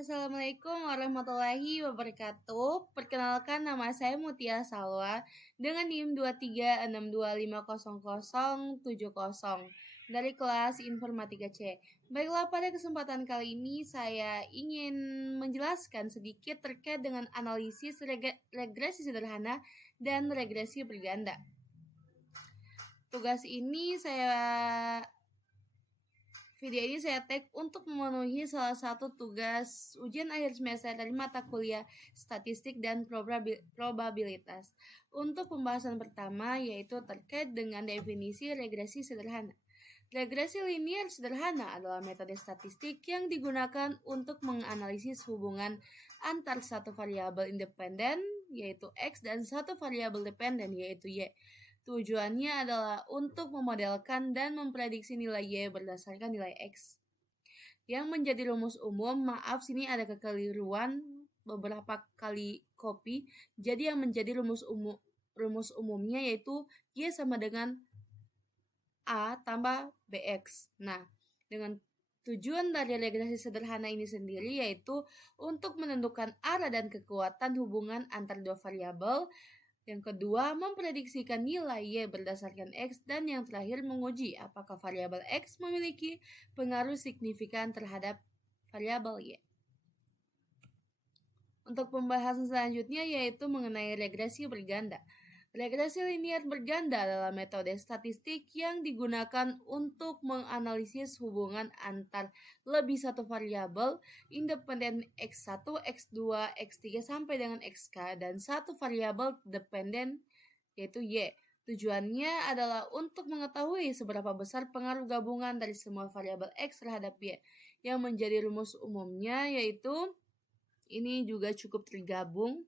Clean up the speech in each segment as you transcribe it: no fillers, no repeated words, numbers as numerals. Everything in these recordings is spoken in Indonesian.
Assalamualaikum warahmatullahi wabarakatuh. Perkenalkan, nama saya Mutia Salwa dengan NIM 2362500070 dari kelas Informatika C. Baiklah, pada kesempatan kali ini saya ingin menjelaskan sedikit terkait dengan analisis regresi sederhana dan regresi berganda. Video ini saya tag untuk memenuhi salah satu tugas ujian akhir semester dari mata kuliah statistik dan probabilitas. Untuk pembahasan pertama yaitu terkait dengan definisi regresi sederhana. Regresi linier sederhana adalah metode statistik yang digunakan untuk menganalisis hubungan antar satu variabel independen yaitu X dan satu variabel dependen yaitu Y. Tujuannya adalah untuk memodelkan dan memprediksi nilai Y berdasarkan nilai X. Yang menjadi rumus umum, sini ada kekeliruan beberapa kali copy. Jadi yang menjadi rumus umumnya yaitu Y sama dengan A tambah BX. Nah, dengan tujuan dari regresi sederhana ini sendiri yaitu untuk menentukan arah dan kekuatan hubungan antar dua variabel. Yang kedua, memprediksikan nilai Y berdasarkan X, dan yang terakhir menguji apakah variabel X memiliki pengaruh signifikan terhadap variabel Y. Untuk pembahasan selanjutnya yaitu mengenai regresi berganda. Regresi linier berganda adalah metode statistik yang digunakan untuk menganalisis hubungan antar lebih satu variabel independen X1, X2, X3 sampai dengan XK dan satu variabel dependen yaitu Y. Tujuannya adalah untuk mengetahui seberapa besar pengaruh gabungan dari semua variabel X terhadap Y. Yang menjadi rumus umumnya yaitu ini juga cukup tergabung.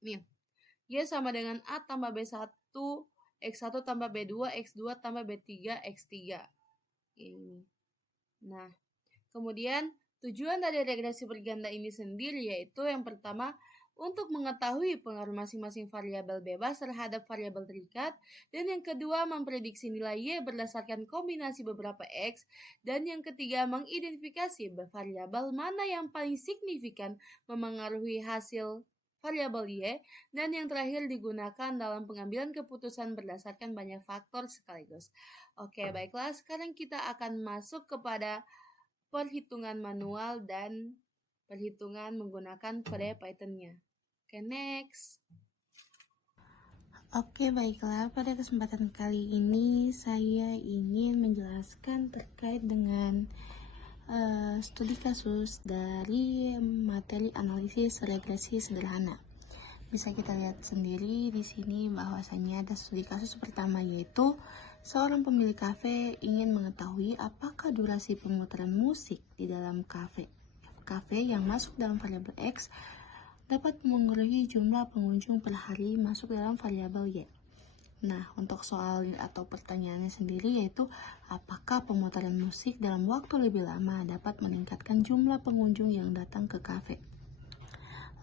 Nih. Y sama dengan A tambah B1, X1 tambah B2, X2 tambah B3, X3. Ini. Nah, kemudian tujuan dari regresi berganda ini sendiri yaitu yang pertama, untuk mengetahui pengaruh masing-masing variabel bebas terhadap variabel terikat, dan yang kedua, memprediksi nilai Y berdasarkan kombinasi beberapa X, dan yang ketiga, mengidentifikasi variabel mana yang paling signifikan memengaruhi hasil variabel Y, dan yang terakhir digunakan dalam pengambilan keputusan berdasarkan banyak faktor sekaligus. Oke, baiklah, sekarang kita akan masuk kepada perhitungan manual dan perhitungan menggunakan kode Python-nya. Oke, next. Oke, baiklah, pada kesempatan kali ini saya ingin menjelaskan terkait dengan studi kasus dari materi analisis regresi sederhana. Bisa kita lihat sendiri di sini bahwasanya ada studi kasus pertama yaitu seorang pemilik kafe ingin mengetahui apakah durasi pemutaran musik di dalam kafe yang masuk dalam variabel X dapat mengurangi jumlah pengunjung per hari masuk dalam variabel Y. Nah, untuk soal atau pertanyaannya sendiri yaitu apakah pemutaran musik dalam waktu lebih lama dapat meningkatkan jumlah pengunjung yang datang ke kafe.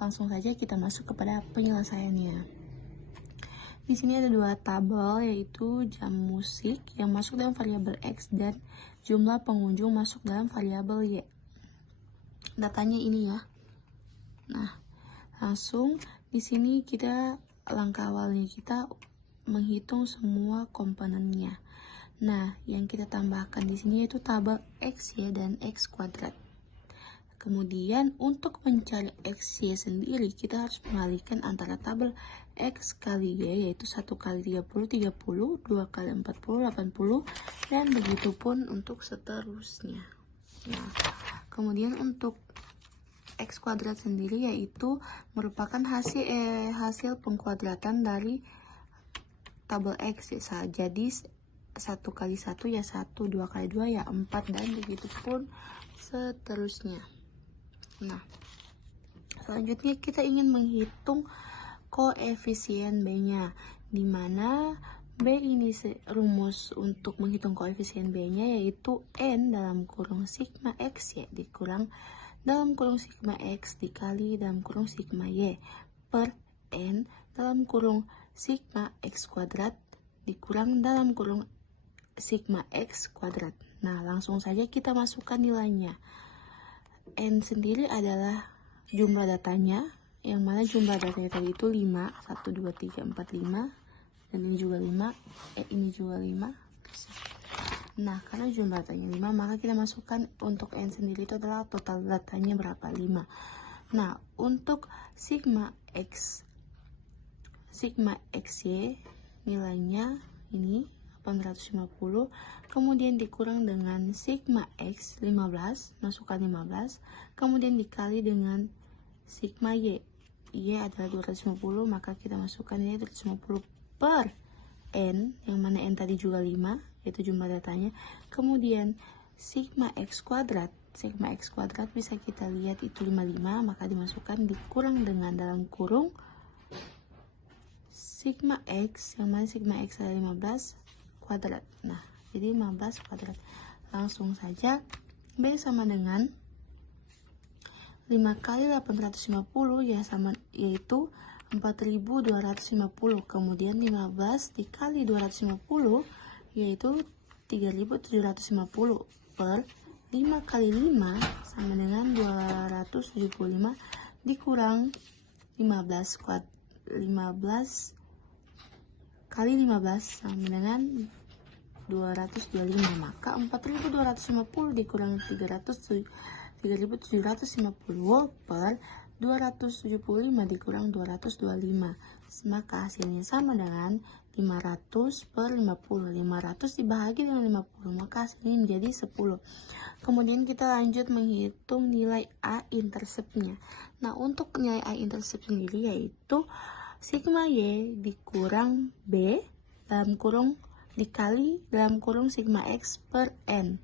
Langsung saja kita masuk kepada penyelesaiannya. Di sini ada dua tabel yaitu jam musik yang masuk dalam variabel X dan jumlah pengunjung masuk dalam variabel Y. Datanya ini ya. Nah, langsung di sini langkah awalnya kita menghitung semua komponennya. Nah, yang kita tambahkan di sini yaitu tabel X, Y, dan X kuadrat. Kemudian untuk mencari X, Y sendiri kita harus mengalihkan antara tabel X kali Y yaitu 1 kali 30, 30, 2 kali 40, 80, dan begitu pun untuk seterusnya. Nah, kemudian untuk X kuadrat sendiri yaitu merupakan hasil pengkuadratan dari tabel X ya. Jadi 1 kali 1 ya 1, 2 kali 2 ya 4, dan begitu pun seterusnya. Nah, selanjutnya kita ingin menghitung koefisien B-nya, di mana B ini rumus untuk menghitung koefisien B-nya yaitu N dalam kurung sigma X Y dikurang dalam kurung sigma X dikali dalam kurung sigma Y per N dalam kurung sigma X kuadrat dikurang dalam kurung sigma X kuadrat. Nah, langsung saja kita masukkan nilainya. N sendiri adalah jumlah datanya, yang mana jumlah datanya tadi itu 5, 1, 2, 3, 4, 5, dan ini juga 5, ini juga 5. Nah, karena jumlah datanya 5, maka kita masukkan untuk N sendiri itu adalah total datanya berapa? 5. Nah, untuk sigma XY nilainya ini 850, kemudian dikurang dengan sigma X 15, masukkan 15, kemudian dikali dengan sigma Y. Y adalah 250, maka kita masukkan ini 250 per N, yang mana N tadi juga 5, yaitu jumlah datanya. Kemudian sigma X kuadrat bisa kita lihat itu 55, maka dimasukkan dikurang dengan dalam kurung sigma X, yang mana sigma X adalah 15 kuadrat. Nah, jadi 15 kuadrat. Langsung saja B sama dengan 5 kali 850 ya sama, yaitu 4250. Kemudian 15 dikali 250 yaitu 3750 per 5 kali 5 sama dengan 275 dikurang 15 kali 15 sama dengan 225, maka 4250 dikurang 3750 per 275 dikurang 225, maka hasilnya sama dengan 500 per 50. 500 dibagi dengan 50, maka hasilnya menjadi 10. Kemudian kita lanjut menghitung nilai A interceptnya. Nah, untuk nilai A intercept sendiri yaitu sigma Y dikurang B dalam kurung dikali dalam kurung sigma X per N,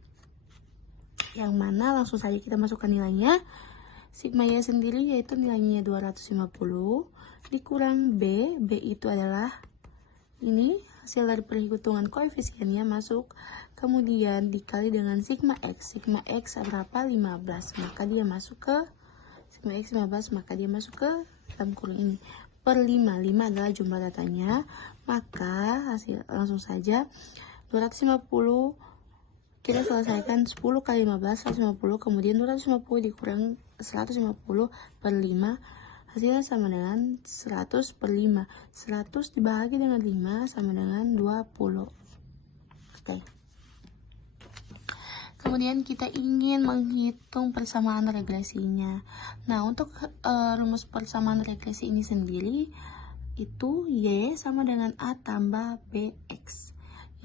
yang mana langsung saja kita masukkan nilainya. Sigma Y sendiri yaitu nilainya 250 dikurang B itu adalah ini hasil dari perhitungan koefisiennya masuk, kemudian dikali dengan sigma X berapa? 15, maka dia masuk ke sigma X 15, maka dia masuk ke dalam kurung ini per 5 adalah jumlah datanya, maka hasil langsung saja 250 kita selesaikan 10 kali 15 150, kemudian 250 dikurang 150 per 5 hasilnya sama dengan 100 per 5. 100 dibagi dengan 5 sama dengan 20. Oke. Kemudian kita ingin menghitung persamaan regresinya. Nah, untuk rumus persamaan regresi ini sendiri itu Y sama dengan A tambah BX,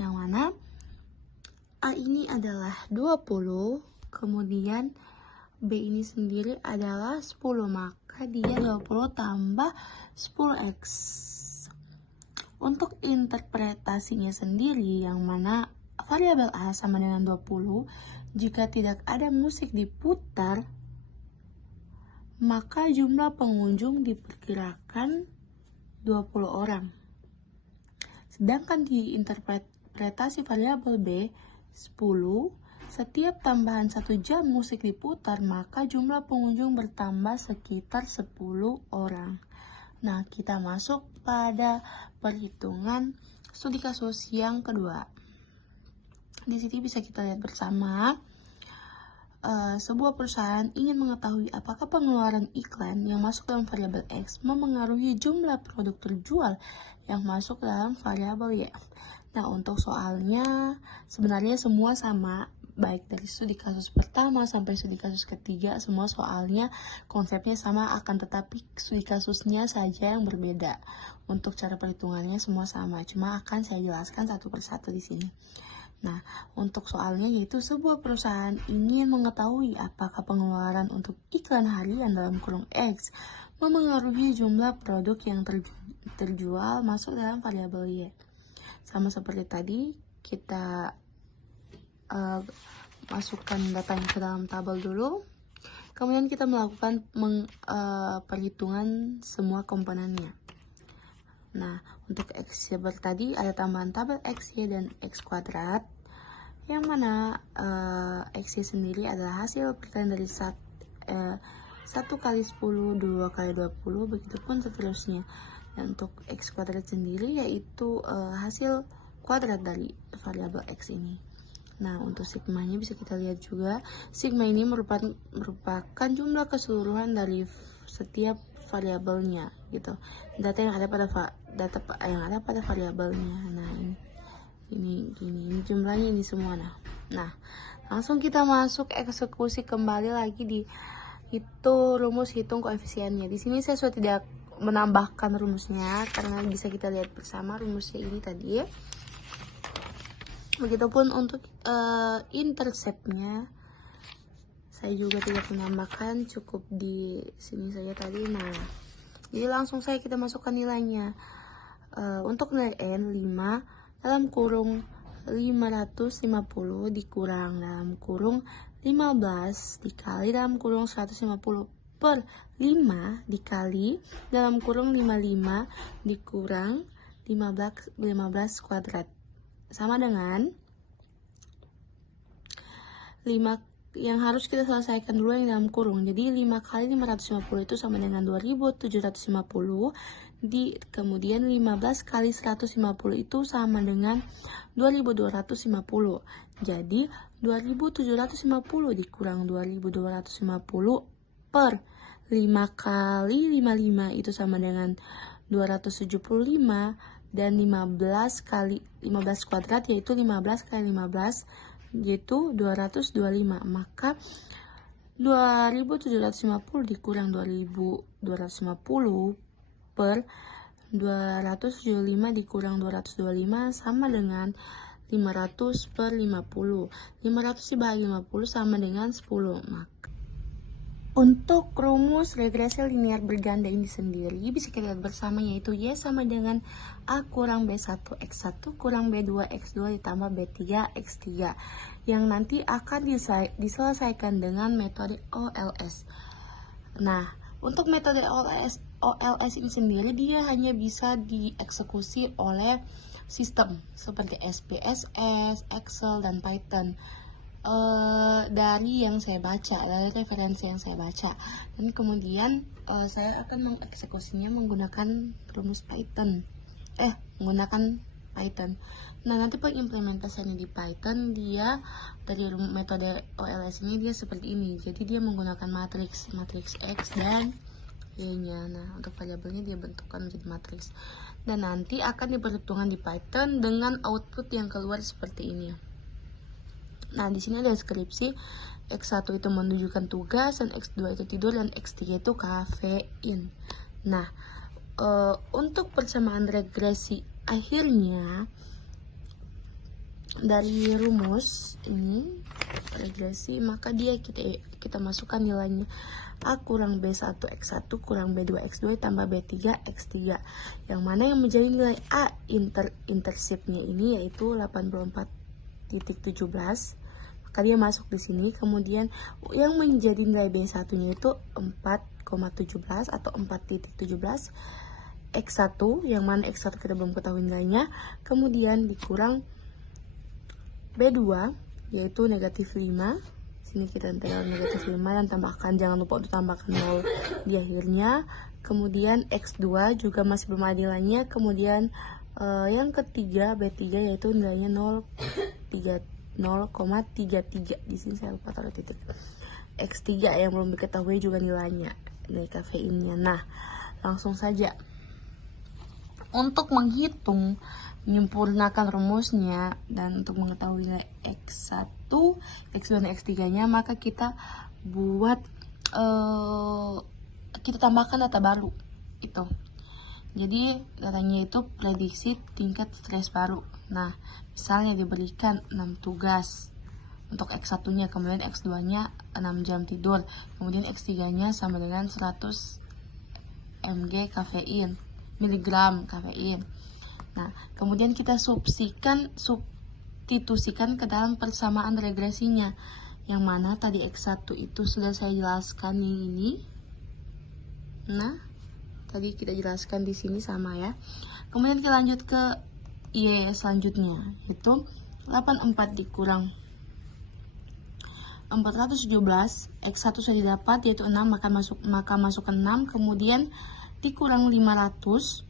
yang mana A ini adalah 20, kemudian B ini sendiri adalah 10, maka dia 20 tambah 10X. Untuk interpretasinya sendiri, yang mana variabel A sama dengan 20, jika tidak ada musik diputar, maka jumlah pengunjung diperkirakan 20 orang. Sedangkan di interpretasi variabel B, 10, setiap tambahan 1 jam musik diputar, maka jumlah pengunjung bertambah sekitar 10 orang. Nah, kita masuk pada perhitungan studi kasus yang kedua. Di sini bisa kita lihat bersama, sebuah perusahaan ingin mengetahui apakah pengeluaran iklan yang masuk dalam variabel X memengaruhi jumlah produk terjual yang masuk dalam variabel Y. Nah, untuk soalnya sebenarnya semua sama, baik dari studi kasus pertama sampai studi kasus ketiga, semua soalnya konsepnya sama, akan tetapi studi kasusnya saja yang berbeda. Untuk cara perhitungannya semua sama, cuma akan saya jelaskan satu persatu di sini. Nah, untuk soalnya yaitu sebuah perusahaan ingin mengetahui apakah pengeluaran untuk iklan harian dalam kurung X memengaruhi jumlah produk yang terjual masuk dalam variabel Y. Sama seperti tadi, kita masukkan datanya ke dalam tabel dulu, kemudian kita melakukan perhitungan semua komponennya. Nah, untuk X tadi ada tambahan tabel X, Y, dan X kuadrat, yang mana X sendiri adalah hasil perkalian dari 1 kali 10, 2 kali 20, begitupun seterusnya. Dan untuk X kuadrat sendiri yaitu hasil kuadrat dari variabel X ini. Nah, untuk sigmanya bisa kita lihat juga. Sigma ini merupakan jumlah keseluruhan dari setiap variabelnya gitu. Data yang ada pada variabelnya. Nah, ini jumlahnya ini semua. Nah, langsung kita masuk eksekusi kembali lagi di rumus hitung koefisiennya. Di sini saya sudah tidak menambahkan rumusnya karena bisa kita lihat bersama rumusnya ini tadi ya. Begitupun untuk interceptnya, saya juga tidak menambahkan, cukup di sini saja tadi. Nah, jadi langsung saja kita masukkan nilainya. Untuk nilai N 5 dalam kurung 550 dikurang dalam kurung 15 dikali dalam kurung 150 per 5 dikali dalam kurung 55 dikurang 15 kuadrat sama dengan 5 yang harus kita selesaikan dulu yang dalam kurung. Jadi 5 kali 550 itu sama dengan 2750 kemudian 15 kali 150 itu sama dengan 2250. Jadi 2750 dikurang 2250 per 5 kali 55 itu sama dengan 275 dan 15 kuadrat yaitu 15 kali 15 yaitu 225. Maka 2750 dikurang 2250 per 275 dikurang 225 sama dengan 500 per 50. 500 dibagi 50 sama dengan 10. Maka untuk rumus regresi linear berganda ini sendiri bisa kita lihat bersama, yaitu Y sama dengan A kurang B1 X1 kurang B2 X2 ditambah B3 X3 yang nanti akan diselesaikan dengan metode OLS. Nah, untuk metode OLS ini sendiri dia hanya bisa dieksekusi oleh sistem seperti SPSS, Excel, dan Python. Dari yang saya baca, dari referensi yang saya baca, dan kemudian saya akan mengeksekusinya menggunakan rumus Python, menggunakan Python. Nah, nanti pengimplementasiannya di Python dia dari metode OLS ini dia seperti ini. Jadi dia menggunakan matriks X dan Y-nya. Nah, untuk variabelnya dia bentukkan menjadi matriks. Dan nanti akan diperhitungkan di Python dengan output yang keluar seperti ini. Nah, di sini ada deskripsi. X1 itu menunjukkan tugas, dan X2 itu tidur, dan X3 itu kafein. Nah, untuk persamaan regresi akhirnya dari rumus ini regresi, maka dia kita masukkan nilainya A kurang B1 X1 kurang B2 X2 tambah B3 X3, yang mana yang menjadi nilai A interceptnya ini yaitu 84,17, maka dia masuk di sini. Kemudian yang menjadi nilai B1-nya itu 4,17 atau 4,17 X1, yang mana X1 kita belum ketahui nilainya, kemudian dikurang B2 yaitu negatif 5. Sini kita tempel negatif 5 dan tambahkan, jangan lupa untuk tambahkan 0 di akhirnya. Kemudian X2 juga masih belum ada nilainya. Kemudian yang ketiga B3 yaitu nilainya 0,33. Di sini saya lupa taruh titik. X3 yang belum diketahui juga nilainya, nilai kafeinnya. Nah, langsung saja untuk menghitung, menyempurnakan rumusnya, dan untuk mengetahui nilai X1, X2, dan X3-nya, maka kita buat kita tambahkan data baru itu. Jadi datanya itu prediksi tingkat stres baru. Nah, misalnya diberikan 6 tugas untuk X1-nya, kemudian X2-nya 6 jam tidur, kemudian X3-nya sama dengan 100 mg kafein, miligram kafein. Nah, kemudian kita substitusikan ke dalam persamaan regresinya, yang mana tadi X1 itu sudah saya jelaskan ini. Nah, tadi kita jelaskan di sini sama ya. Kemudian kita lanjut ke Y selanjutnya, itu 84 dikurang 417, X1 sudah didapat yaitu 6, maka masukkan 6, kemudian dikurang 500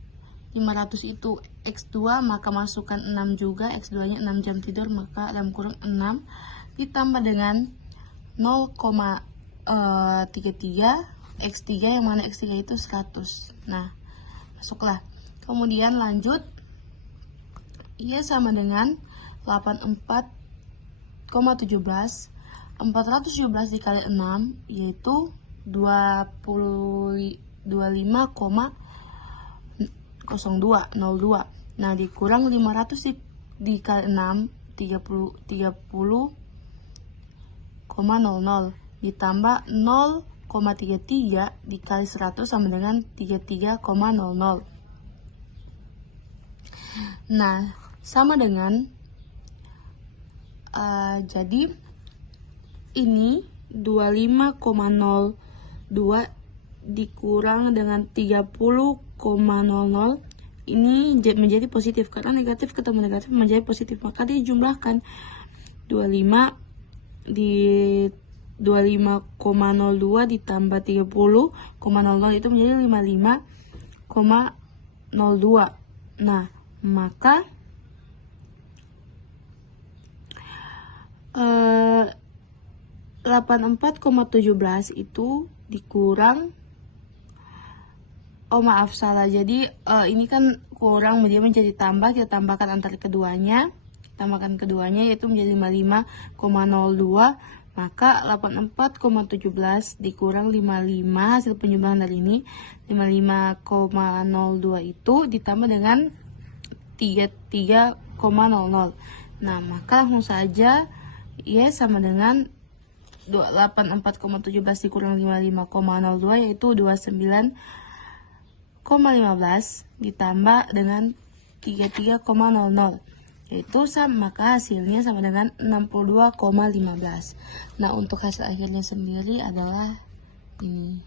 itu X2, maka masukkan 6 juga, X2 nya 6 jam tidur, maka dalam kurung 6 ditambah dengan 0,33 X3, yang mana X3 itu 100. Nah, masuklah. Kemudian lanjut, Y sama dengan 84,17. 417 dikali 6 yaitu 25,02. Nah, dikurang 500 dikali 6, 30,00. Ditambah 0,33 dikali 100 sama dengan 33,00. Nah, sama dengan jadi ini 25,02 dikurang dengan 30,00, ini menjadi positif karena negatif ketemu negatif menjadi positif, maka dijumlahkan 25 di 25,02 ditambah 30,00 itu menjadi 55,02. Nah, maka 84,17 itu dikurang, maaf salah, jadi ini kan kurang, dia menjadi tambah, kita tambahkan antara keduanya, yaitu menjadi 55,02. Maka 84,17 dikurang 55, hasil penjumlahan dari ini 55,02 itu ditambah dengan 33,00. Nah, maka langsung saja Y sama dengan 84,17 dikurang 55,02 yaitu 29,15 ditambah dengan 33,00 yaitu sama, maka hasilnya sama dengan 62,15. Nah, untuk hasil akhirnya sendiri adalah ini.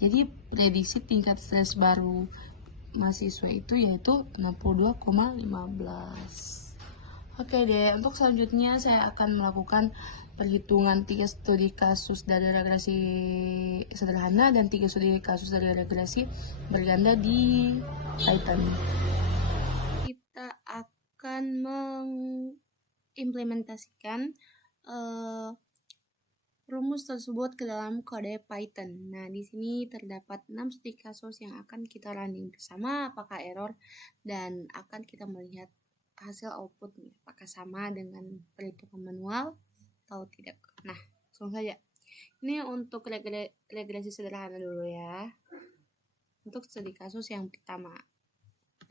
Jadi prediksi tingkat stres baru mahasiswa itu yaitu 62,15. Oke deh, untuk selanjutnya saya akan melakukan perhitungan 3 studi kasus dari regresi sederhana dan 3 studi kasus dari regresi berganda di Python. Kita akan mengimplementasikan rumus tersebut ke dalam kode Python. Nah, di sini terdapat 6 studi kasus yang akan kita running bersama, apakah error, dan akan kita melihat hasil outputnya apakah sama dengan perhitungan manual atau tidak. Nah, langsung saja. Ini untuk regresi sederhana dulu ya. Untuk studi kasus yang pertama,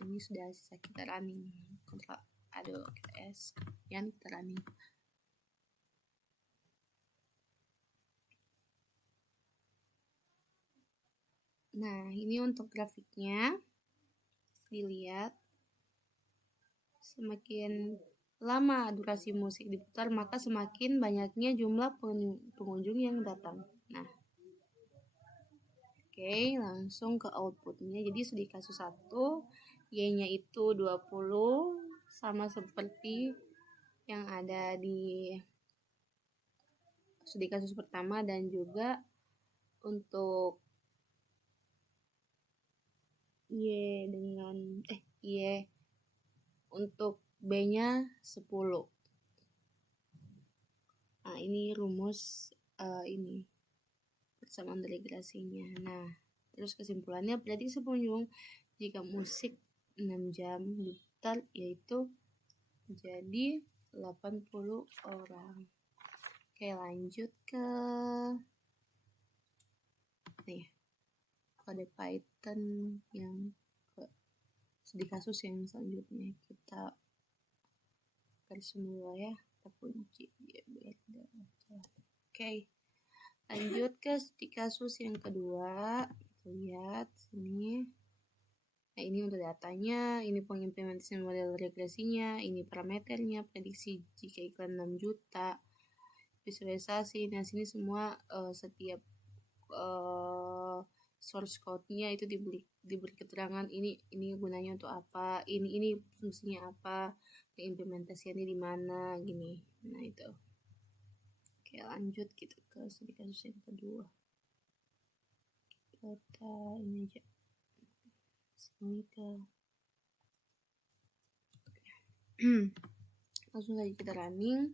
ini sudah bisa kita running. Kita S, yang kita running. Nah, ini untuk grafiknya. Dilihat. Semakin lama durasi musik diputar, maka semakin banyaknya jumlah pengunjung yang datang. Nah, oke, langsung ke outputnya. Jadi studi kasus 1, Y-nya itu 20, sama seperti yang ada di studi kasus pertama, dan juga untuk Y untuk B-nya 10. Nah, ini rumus ini persamaan regresinya. Nah, terus kesimpulannya, prediksi pengunjung jika musik 6 jam diputar yaitu jadi 80 orang. Oke, lanjut ke kode Python yang studi kasus yang selanjutnya. Kita garis dulu ya, kita kunci biar Oke, lanjut ke studi kasus yang kedua. Kita lihat sini. Nah, ini untuk datanya, ini pengimplementasian model regresinya, ini parameternya, prediksi jika iklan 6 juta, visualisasi. Nah, sini semua setiap source code-nya itu diberi keterangan ini gunanya untuk apa, ini fungsinya apa, implementasinya di mana gini. Nah, itu. Oke, lanjut kita ke studi kasus yang kedua. Kita ini aja. Sini ke Langsung saja kita running.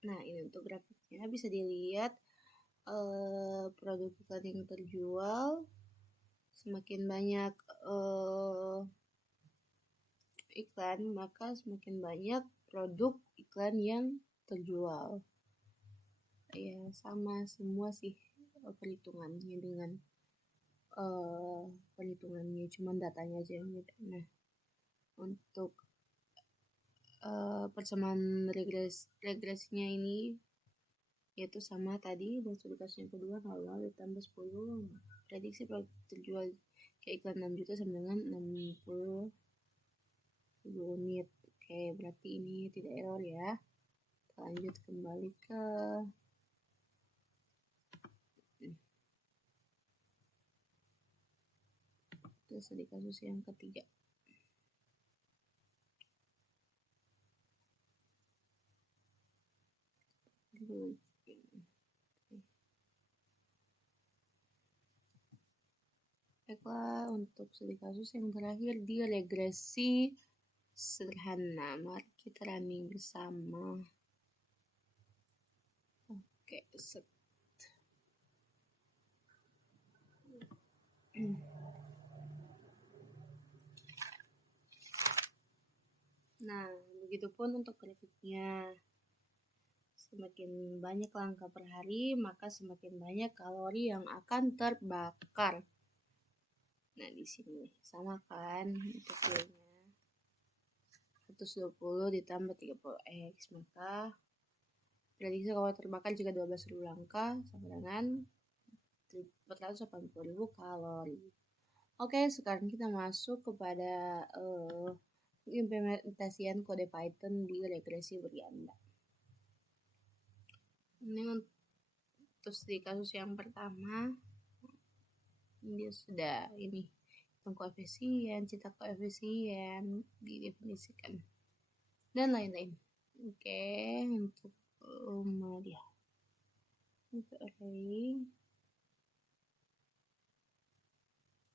Nah, ini untuk grafiknya bisa dilihat produk iklan yang terjual. Semakin banyak iklan, maka semakin banyak produk iklan yang terjual. Ya, sama semua sih perhitungannya dengan perhitungannya, cuman datanya aja yang beda. Nah, untuk persamaan regresinya ini yaitu sama tadi, dan studi kasus yang kedua 0 ditambah 10, prediksi produk terjual ke iklan 6 juta sama dengan 60 ribu unit. Oke, berarti ini tidak error ya. Kita lanjut kembali ke studi kasus yang ketiga. Baiklah, untuk studi kasus yang terakhir di regresi sederhana. Mari kita running bersama. Oke, set. Nah, begitupun untuk grafiknya. Semakin banyak langkah per hari, maka semakin banyak kalori yang akan terbakar. Nah, di sini sama kan untuk Y-nya. 120 ditambah 30X, maka prediksi kalori terbakar jika 12.000 langkah sama dengan 480.000 kalori. Oke, sekarang kita masuk kepada implementasian kode Python di regresi berganda. Ini untuk di kasus yang pertama, dia sudah ini hitung koefisien, cetak koefisien, didefinisikan dan lain-lain. Oke, untuk dia untuk array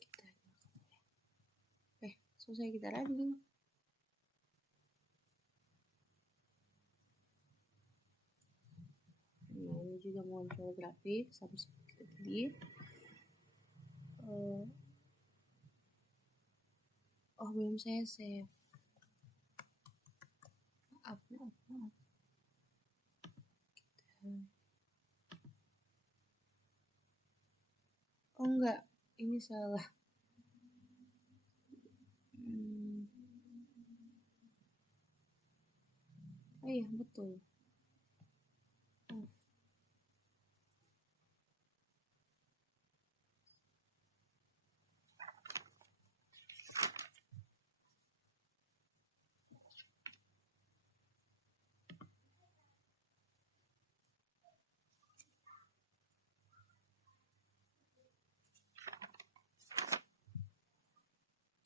kita selesai kita running. Nah, ini juga muncul grafik sama seperti tadi. Belum saya save. Maaf. Enggak, ini salah. Iya, betul.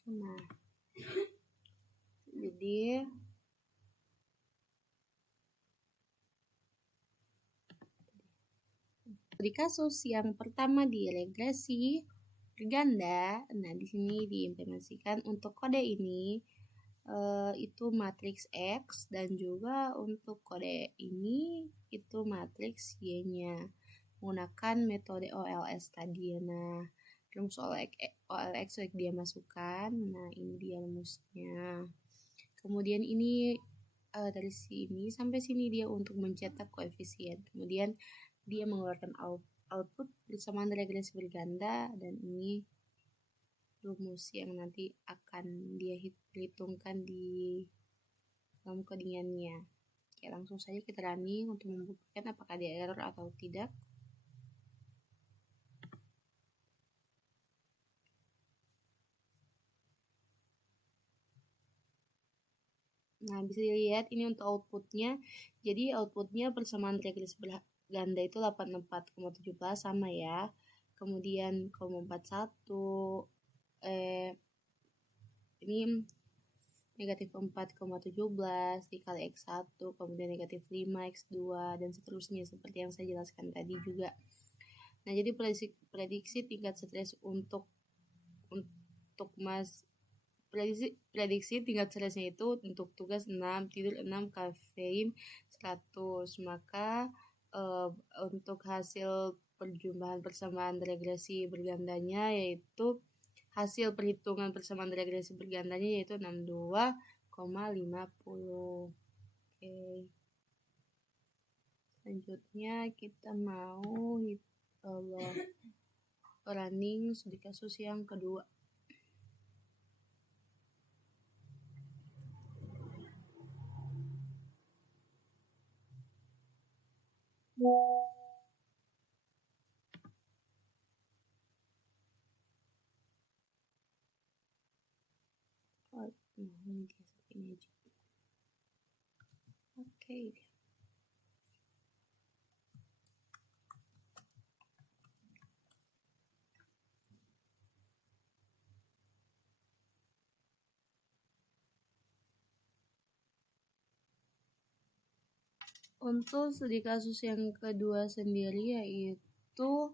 Nah, jadi di kasus yang pertama di regresi berganda, nah di sini diimplementasikan untuk kode ini itu matriks X, dan juga untuk kode ini itu matriks Y-nya menggunakan metode OLS tadi. Nah, rumus OLX dia masukkan. Nah, ini dia rumusnya. Kemudian ini dari sini sampai sini dia untuk mencetak koefisien. Kemudian dia mengeluarkan output bersamaan regresi berganda, dan ini rumus yang nanti akan dia perhitungkan di dalam codingannya. Oke, langsung saja kita running untuk membuktikan apakah dia error atau tidak. Nah, bisa dilihat ini untuk outputnya. Jadi outputnya persamaan regresi berganda itu 84,17 sama ya. Kemudian 0,41 ini negatif 4,17 dikali X1, kemudian negatif 5 X2, dan seterusnya seperti yang saya jelaskan tadi juga. Nah, jadi prediksi tingkat stres untuk untuk prediksi tingkat stresnya itu untuk tugas 6, tidur 6, kafein 100. Maka untuk hasil perjumpaan persamaan regresi bergandanya yaitu hasil perhitungan persamaan regresi bergandanya yaitu 62,50. Oke. Selanjutnya kita mau running studi kasus yang kedua. Ini aja. Oke. Untuk studi kasus yang kedua sendiri yaitu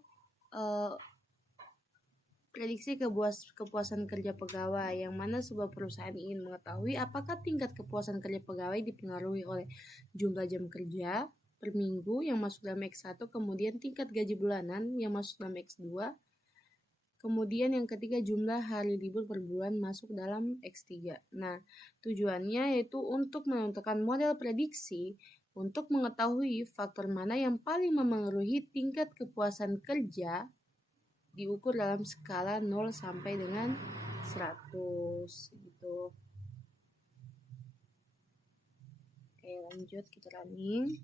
prediksi kepuasan kerja pegawai, yang mana sebuah perusahaan ingin mengetahui apakah tingkat kepuasan kerja pegawai dipengaruhi oleh jumlah jam kerja per minggu yang masuk dalam X1, kemudian tingkat gaji bulanan yang masuk dalam X2, kemudian yang ketiga jumlah hari libur per bulan masuk dalam X3. Nah, tujuannya yaitu untuk menentukan model prediksi untuk mengetahui faktor mana yang paling memengaruhi tingkat kepuasan kerja diukur dalam skala 0 sampai dengan 100 gitu. Oke, lanjut kita running.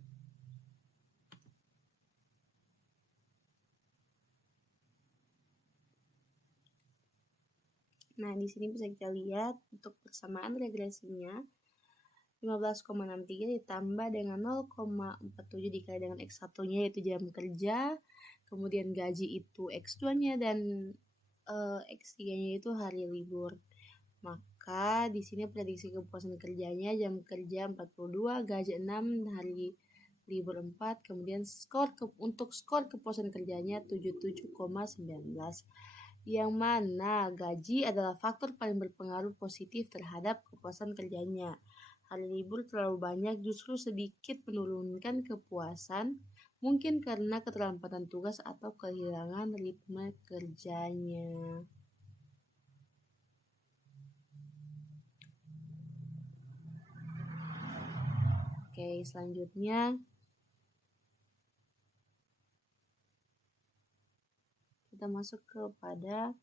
Nah, di sini bisa kita lihat untuk persamaan regresinya 15,63 ditambah dengan 0,47 dikali dengan X1-nya yaitu jam kerja, kemudian gaji itu X2-nya dan X3-nya itu hari libur. Maka di sini prediksi kepuasan kerjanya jam kerja 42, gaji 6, hari libur 4, kemudian untuk skor kepuasan kerjanya 77,19. Yang mana gaji adalah faktor paling berpengaruh positif terhadap kepuasan kerjanya. Hari libur terlalu banyak justru sedikit menurunkan kepuasan, mungkin karena keterlambatan tugas atau kehilangan ritme kerjanya. Oke, selanjutnya kita masuk kepada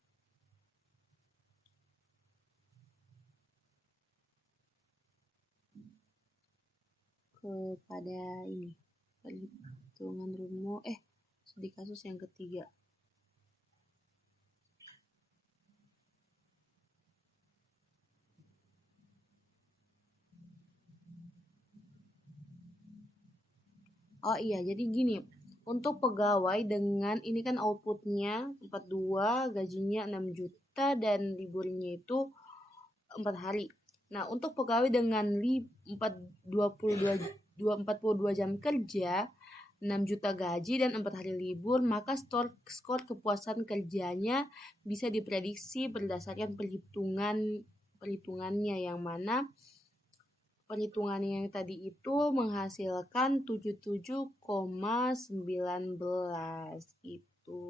ini perhitungan rumus studi kasus yang ketiga. Oh iya, jadi gini, untuk pegawai dengan ini kan outputnya 42, gajinya 6 juta dan liburnya itu 4 hari. Nah, untuk pegawai dengan 42 jam kerja, 6 juta gaji dan 4 hari libur, maka skor kepuasan kerjanya bisa diprediksi berdasarkan perhitungannya, yang mana perhitungannya yang tadi itu menghasilkan 77,19 itu.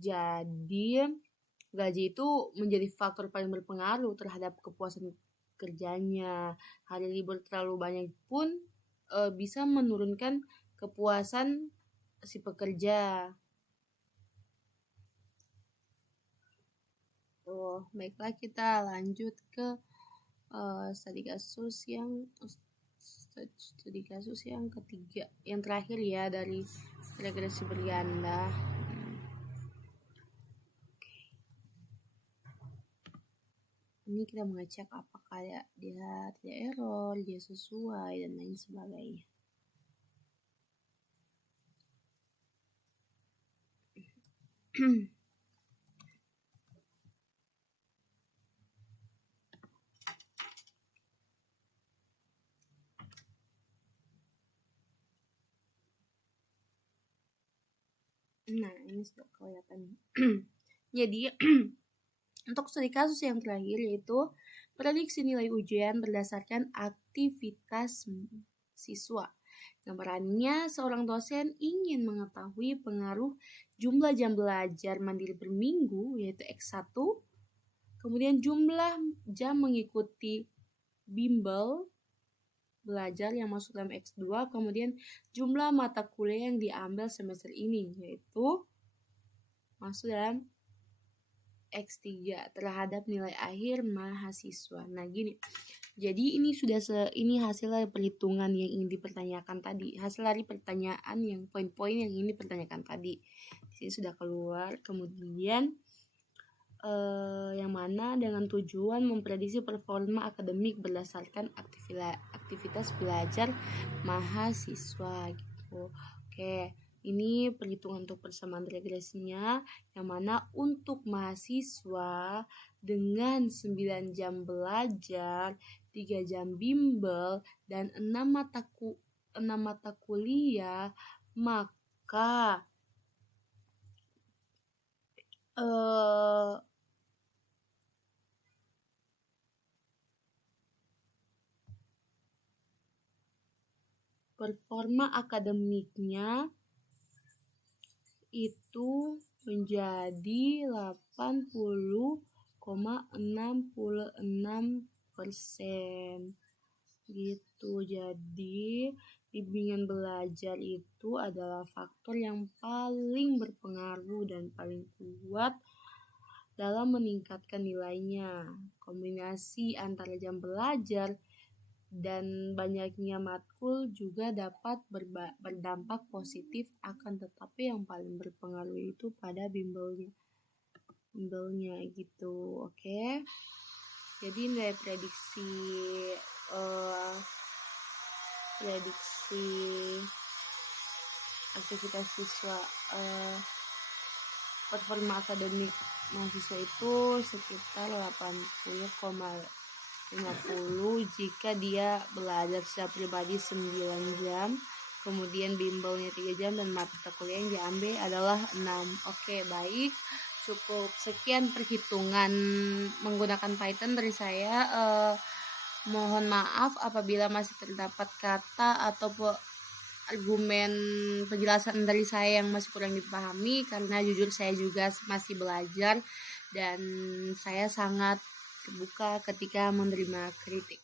Jadi gaji itu menjadi faktor paling berpengaruh terhadap kepuasan kerjanya. Hari libur terlalu banyak pun bisa menurunkan kepuasan si pekerja. Baiklah, kita lanjut ke studi kasus yang ketiga, yang terakhir ya dari regresi berganda. Ini kita mengecek apakah dia tidak error, dia sesuai dan lain sebagainya. Nah, ini sudah kelihatan. Jadi Untuk studi kasus yang terakhir yaitu prediksi nilai ujian berdasarkan aktivitas siswa. Gambarannya, seorang dosen ingin mengetahui pengaruh jumlah jam belajar mandiri per minggu, yaitu X1, kemudian jumlah jam mengikuti bimbel belajar yang masuk dalam X2, kemudian jumlah mata kuliah yang diambil semester ini, yaitu masuk dalam X3 terhadap nilai akhir mahasiswa. Nah, gini. Jadi ini sudah ini hasil dari perhitungan yang ingin dipertanyakan tadi. Hasil dari pertanyaan yang poin-poin yang ingin dipertanyakan tadi. Di sini sudah keluar. Kemudian yang mana dengan tujuan memprediksi performa akademik berdasarkan aktivitas belajar mahasiswa gitu. Oke. Ini perhitungan untuk persamaan regresinya, yang mana untuk mahasiswa dengan 9 jam belajar, 3 jam bimbel, dan 6 mata kuliah, maka performa akademiknya itu menjadi 80,66% gitu. Jadi bimbingan belajar itu adalah faktor yang paling berpengaruh dan paling kuat dalam meningkatkan nilainya. Kombinasi antara jam belajar dan banyaknya matkul juga dapat berdampak positif, akan tetapi yang paling berpengaruh itu pada bimbelnya gitu. Oke. Jadi nilai prediksi aktivitas siswa performa akademik mahasiswa itu sekitar 80,50 jika dia belajar secara pribadi 9 jam, kemudian bimbelnya 3 jam, dan mata kuliah yang diambil adalah 6. Oke, baik. Cukup sekian perhitungan menggunakan Python dari saya. Mohon maaf apabila masih terdapat kata atau argumen penjelasan dari saya yang masih kurang dipahami, karena jujur saya juga masih belajar dan saya sangat terbuka ketika menerima kritik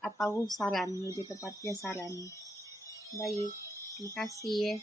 atau saran, lebih tepatnya saran. Baik, terima kasih.